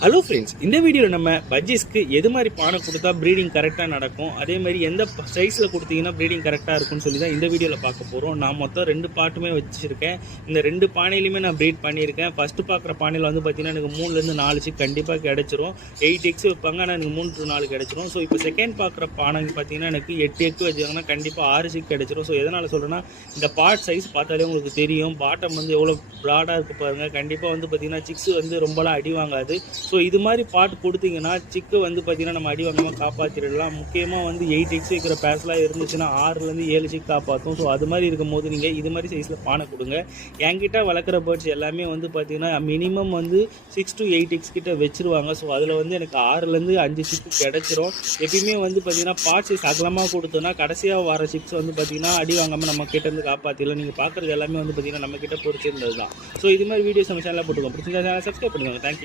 Hello friends, இந்த வீடியோவில் நம்ம பஜ்ஜீஸ்க்கு எது மாதிரி பானை கொடுத்தா ப்ரீடிங் கரெக்டாக நடக்கும், அதே மாதிரி எந்த சைஸில் கொடுத்தீங்கன்னா ப்ரீடிங் கரெக்டாக இருக்கும்னு சொல்லி தான் இந்த வீடியோவில் பார்க்க போகிறோம். நான் மொத்தம் 2 பாட்டுமே வச்சுருக்கேன். இந்த 2 பானையிலுமே நான் ப்ரீட் பண்ணியிருக்கேன். ஃபஸ்ட்டு பார்க்குற பானையில் வந்து பார்த்திங்கன்னா எனக்கு 3லேருந்து 4 சிக் கண்டிப்பாக கிடச்சிரும். 8 எக்ஸ் வைப்பாங்க, ஆனால் எனக்கு 3 to 4 கிடச்சிரும். ஸோ இப்போ செகண்ட் பார்க்குற பானை பார்த்திங்கன்னா எனக்கு 8 எக் வச்சாங்கன்னா கண்டிப்பாக 6 சிக் கிடச்சிரும். ஸோ எதனால் சொல்கிறேன்னா, இந்த பாட் சைஸ் பார்த்தாலே உங்களுக்கு தெரியும். பாட்டம் வந்து எவ்வளோ ப்ராடாக இருக்குது பாருங்கள். கண்டிப்பாக வந்து பார்த்திங்கன்னா சிக்ஸ் வந்து ரொம்பலாம் அடி வாங்காது. ஸோ இது மாதிரி பாட்டு கொடுத்தீங்கன்னா சிக்கு வந்து பார்த்தீங்கன்னா நம்ம அடி வாங்காமல் காப்பாற்றிடலாம். முக்கியமாக வந்து 8 எக்ஸ் வைக்கிற பேஸ்லாம் இருந்துச்சுன்னா 6லேருந்து 7 சிக் காப்பாற்றும். ஸோ அது மாதிரி இருக்கும் போது நீங்கள் இது மாதிரி சைஸில் பானை கொடுங்க. என்கிட்ட வளர்க்குற பேர்ட்ஸ் எல்லாமே வந்து பார்த்தீங்கன்னா மினிமம் வந்து 6 to 8 எக்ஸ் கிட்ட வச்சுருவாங்க. ஸோ அதில் வந்து எனக்கு 6லேருந்து 5 சிக்கு கிடச்சிரும். எப்பயுமே வந்து பார்த்தீங்கன்னா பாட் சைஸ் அகலமாக கொடுத்தோன்னா கடைசியாக வர சிக்ஸ் வந்து பார்த்தீங்கன்னா அடி வாங்காமல் நம்ம கிட்டேருந்து காப்பாற்றிடலாம். நீங்கள் பார்க்குறது எல்லாமே வந்து பார்த்தீங்கன்னா நம்ம கிட்ட பொறிச்சிருந்தது தான். ஸோ இது மாதிரி வீடியோஸ் நம்ம சேனலில் போட்டுக்கோங்க. பிடிச்சிருந்தா சேனல் சப்ஸ்கிரைப் பண்ணுவாங்க. தேங்க்யூ.